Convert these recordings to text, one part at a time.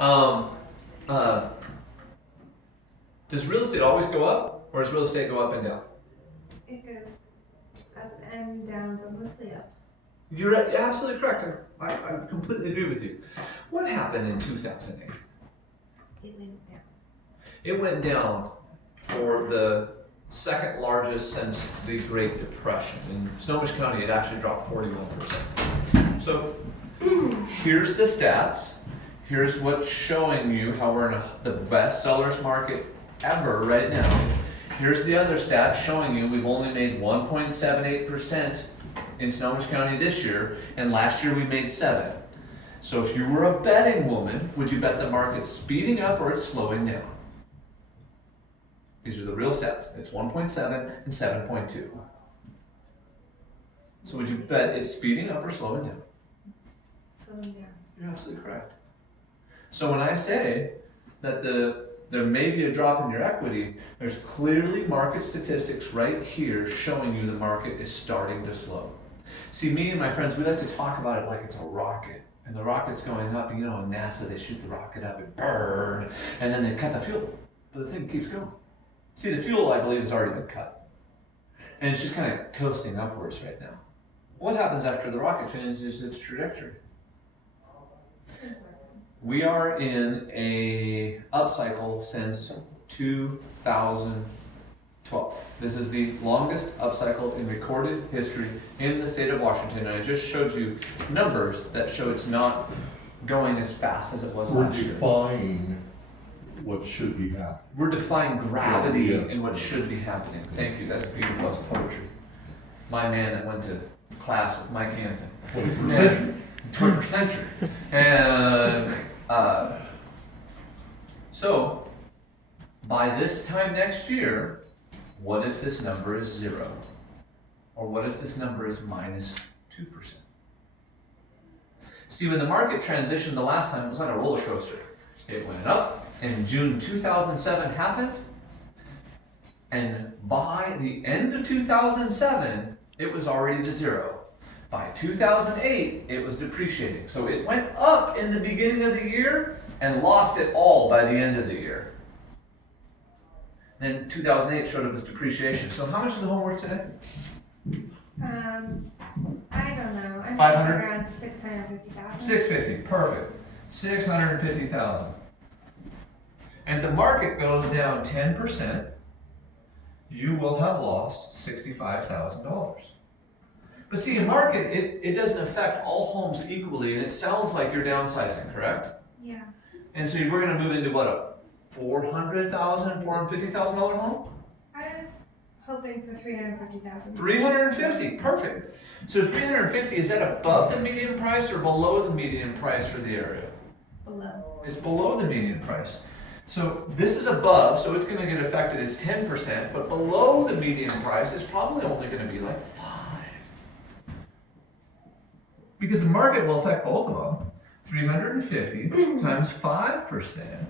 Does real estate always go up, or does real estate go up and down? It goes up and down, but mostly up. You're absolutely correct. I completely agree with you. What happened in 2008? It went down. It went down for the second largest since the Great Depression. In Snohomish County, it actually dropped 41%. So here's the stats. Here's what's showing you how we're in the best seller's market ever right now. Here's the other stat showing you we've only made 1.78% in Snohomish County this year, and last year we made 7. So if you were a betting woman, would you bet the market's speeding up or it's slowing down? These are the real stats. It's 1.7 and 7.2. So would you bet it's speeding up or slowing down? Slowing down. You're absolutely correct. So when I say that there may be a drop in your equity, there's clearly market statistics right here showing you the market is starting to slow. See, me and my friends, we like to talk about it like it's a rocket. And the rocket's going up, and on NASA, they shoot the rocket up and burn, and then they cut the fuel. But the thing keeps going. See, the fuel, I believe, has already been cut. And it's just kind of coasting upwards right now. What happens after the rocket finishes its trajectory? We are in a upcycle since 2012. This is the longest upcycle in recorded history in the state of Washington. And I just showed you numbers that show it's not going as fast as it was last year. We're defying what should be happening. We're defying gravity in what should be happening. Thank you, that's beautiful, that's poetry. My man that went to class with Mike Hansen. 21st century. 21st century. And so, by this time next year, what if this number is 0? Or what if this number is minus 2%? See, when the market transitioned the last time, it was like a roller coaster. It went up, and June 2007 happened, and by the end of 2007, it was already to 0. By 2008, it was depreciating. So it went up in the beginning of the year and lost it all by the end of the year. Then 2008 showed up as depreciation. So how much is the home worth today? I don't know. I think 500? around 650,000. 650, perfect. 650,000. And the market goes down 10%, you will have lost $65,000. But see, in market, it doesn't affect all homes equally, and it sounds like you're downsizing, correct? Yeah. And so we're going to move into what, a $400,000, $450,000 home? I was hoping for 350,000. 350, perfect. So 350, is that above the median price or below the median price for the area? Below. It's below the median price. So this is above, so it's going to get affected as 10%, but below the median price is probably only going to be like 5. Because the market will affect both of them. 350 times 5%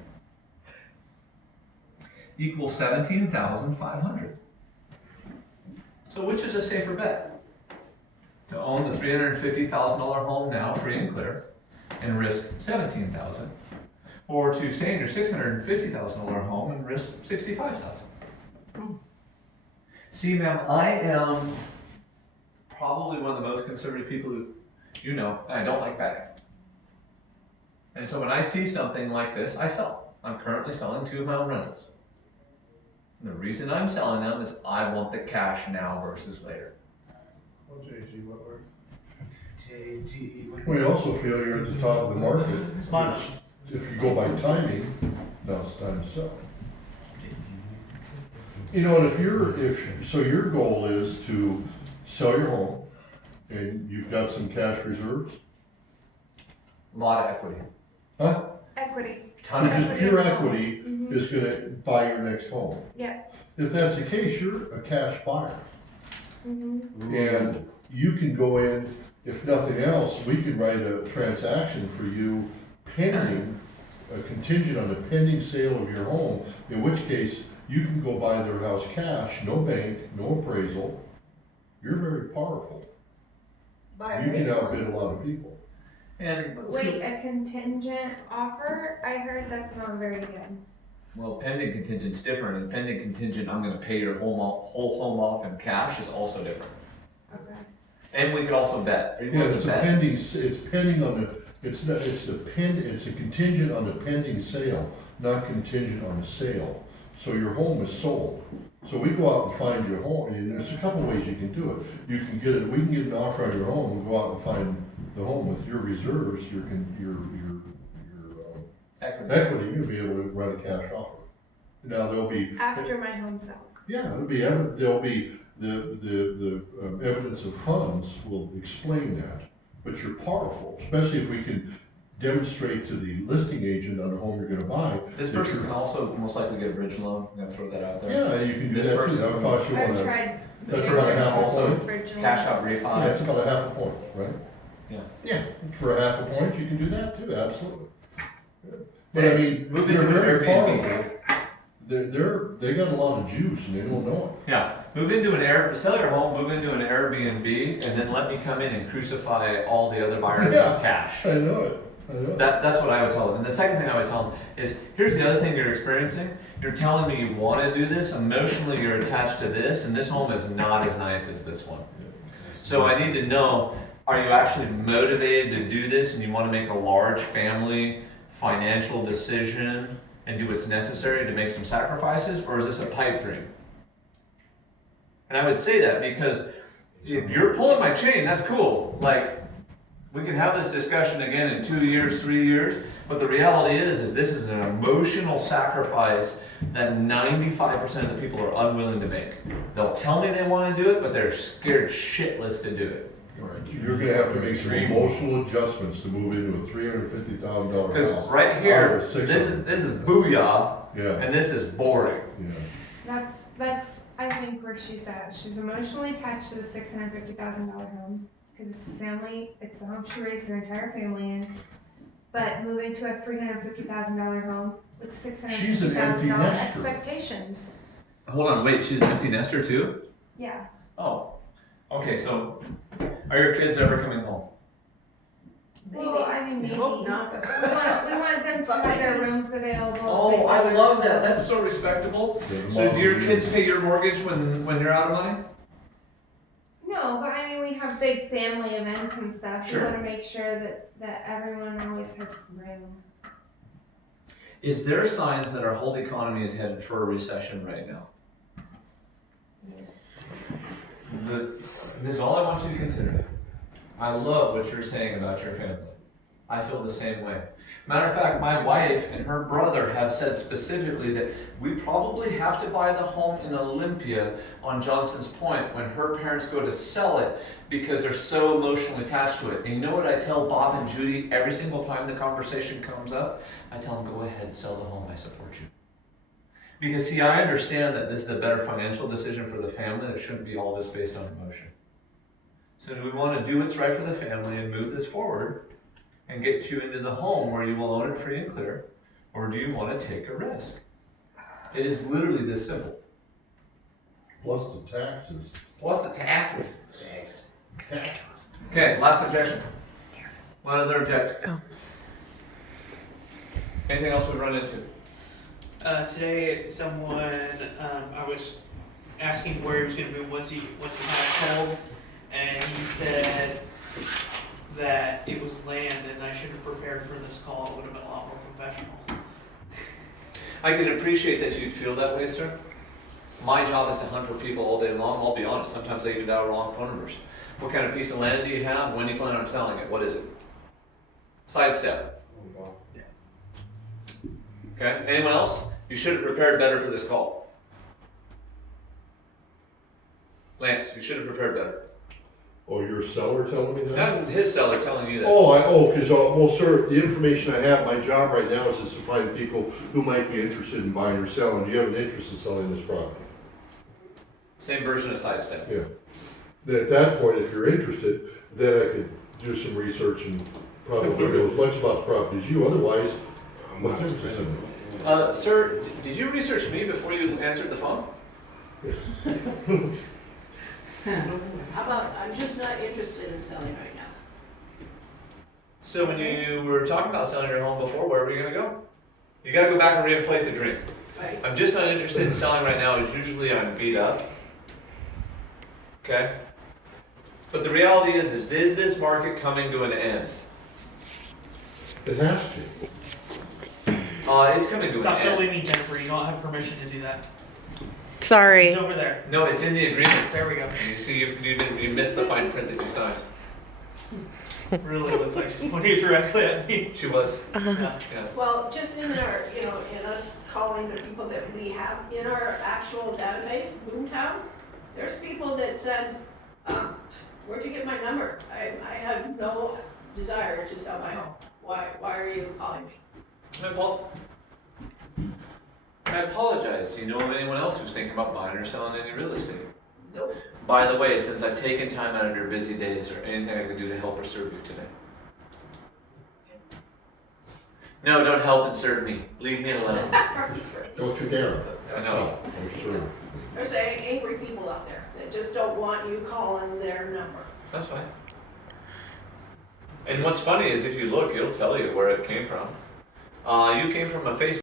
equals 17,500. So which is a safer bet? To own the $350,000 home now, free and clear, and risk $17,000, or to stay in your $650,000 home and risk $65,000. See, ma'am, I am probably one of the most conservative people who, I don't like betting. And so when I see something like this, I sell. I'm currently selling 2 of my own rentals. And the reason I'm selling them is I want the cash now versus later. Well, JG, what works? We also feel you're at the top of the market. It's mine. If you go by timing, now it's time to sell. And so your goal is to sell your home, and you've got some cash reserves? A lot of equity. Huh? Equity. So just pure equity is gonna buy your next home. Yep. If that's the case, you're a cash buyer. Mm-hmm. And you can go in, if nothing else, we can write a transaction for you pending, a contingent on the pending sale of your home, in which case you can go buy their house cash, no bank, no appraisal. You're very powerful. You can outbid a lot of people. And Wait, a contingent offer? I heard that's not very good. well, pending contingent's different, and pending contingent, I'm gonna pay your whole home off in cash is also different. Okay. And we could also bet. Are you Yeah, willing it's to a bet? pending, it's pending on the, it's not, it's a contingent on the pending sale, not contingent on the sale. So your home is sold. So we go out and find your home, and there's a couple ways you can do it. You can get it, we can get an offer on your home and go out and find the home with your reserves, your equity, you'll be able to run a cash offer. Now, there'll be. After my home sells. Yeah, there'll be, the evidence of funds will explain that, but you're powerful, especially if we can demonstrate to the listing agent on the home you're gonna buy. This that person you're- can also most likely get a bridge loan, I'm gonna throw that out there. Yeah, you can do This that too, person- that'll cost you I've what, tried. that's about a half a Also, point. Original. cash out Yeah, refi. it's about a half a point, right? Yeah. Yeah, for a half a point, you can do that too, absolutely. But I mean, Move they're into an very Airbnb. powerful. They got a lot of juice and they don't know Yeah, move into sell your home, move into an Airbnb, and then let me come in and crucify all the other buyers Yeah. with cash. it. I know it, I know it. That's what I would tell them. And the second thing I would tell them is, here's the other thing you're experiencing. You're telling me you want to do this, emotionally you're attached to this, and this home is not as nice as this one. So I need to know, are you actually motivated to do this and you want to make a large family financial decision and do what's necessary to make some sacrifices, or is this a pipe dream? And I would say that because if you're pulling my chain, that's cool. Like, we can have this discussion again in 2 years, 3 years, but the reality is this is an emotional sacrifice that 95% of the people are unwilling to make. They'll tell me they want to do it, but they're scared shitless to do it. You're gonna have to make some emotional adjustments to move into a $350,000 Because house. right here, Out of this is booyah, Yeah, and this is boring. yeah. That's I think where she's at. She's emotionally attached to the $650,000 home because it's family. It's the home she raised her entire family in. But moving to a $350,000 home with She's an empty $650,000 nester. expectations. Hold on, wait, she's an empty nester too? Yeah. Oh, okay, so are your kids ever coming home? Well, I mean, maybe. Hope not. We want them to have their rooms available. Oh, if they I do. love that, that's so respectable. Yeah, the So do mom your will kids be- pay your mortgage when you're out of money? No, but I mean, we have big family events and stuff. Sure. We want to make sure that everyone always has room. Is there signs that our whole economy is headed for a recession right now? This is all I want you to consider. I love what you're saying about your family. I feel the same way. Matter of fact, my wife and her brother have said specifically that we probably have to buy the home in Olympia on Johnson's Point when her parents go to sell it because they're so emotionally attached to it. And you know what I tell Bob and Judy every single time the conversation comes up? I tell them, go ahead, sell the home, I support you. Because see, I understand that this is a better financial decision for the family that shouldn't be all just based on emotion. So do we want to do what's right for the family and move this forward and get you into the home where you will own it free and clear, or do you want to take a risk? It is literally this simple. Plus the taxes. Plus the taxes. Okay, last objection. One other object. Anything else we run into? Today, someone, I was asking where he was gonna move once he had it sold, and he said that it was land and I should have prepared for this call. It would have been a lot more professional. I can appreciate that you'd feel that way, sir. My job is to hunt for people all day long. I'll be honest, sometimes I even dial wrong phone numbers. What kind of piece of land do you have? When do you plan on selling it? What is it? Sidestep. Okay, anyone else? You should have prepared better for this call. Lance, you should have prepared better. Oh, your seller telling me that? Not his seller telling you that. Well, sir, the information I have, my job right now is just to find people who might be interested in buying or selling. Do you have an interest in selling this property? Same version of sidestep. Yeah. Then at that point, if you're interested, then I could do some research and probably know as much about the property as you. Otherwise, what difference does it make? Sir, did you research me before you answered the phone? How about, I'm just not interested in selling right now. So when you were talking about selling your home before, where were you gonna go? You gotta go back and reinflate the dream. Right. I'm just not interested in selling right now, it's usually I'm beat up. Okay? But the reality is this market coming to an end? It has to. It's coming to an Stop end. filming me, Jennifer. You don't have permission to do that. Sorry. It's over there. No, it's in the agreement. There we go. You see, you missed the fine print that you signed. Really looks like she's pointing directly at me. She was. Yeah. Yeah. Well, just in our, in us calling the people that we have in our actual database, Boomtown, there's people that said, where'd you get my number? I have no desire to sell my home. Why are you calling me? I apologize. Do you know of anyone else who's thinking about buying or selling any real estate? Nope. By the way, since I've taken time out of your busy days, is there anything I can do to help or serve you today? No, don't help and serve me. Leave me alone. Don't you dare. I know. Oh, I'm sure. There's angry people out there that just don't want you calling their number. That's fine. And what's funny is if you look, it'll tell you where it came from. You came from a Facebook